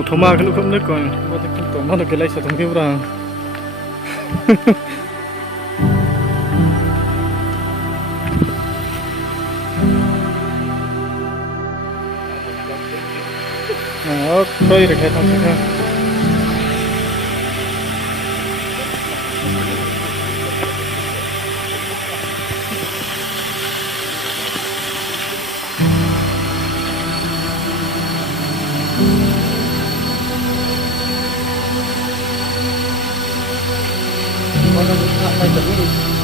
tổ thoma cái lúc không nước còn có thể không tổ mà được cái lấy sao thằng kêu ra khơi được hay không thế Hãy subscribe cho kênh Ghiền Mì Gõ để không bỏ lỡ những video hấp dẫn.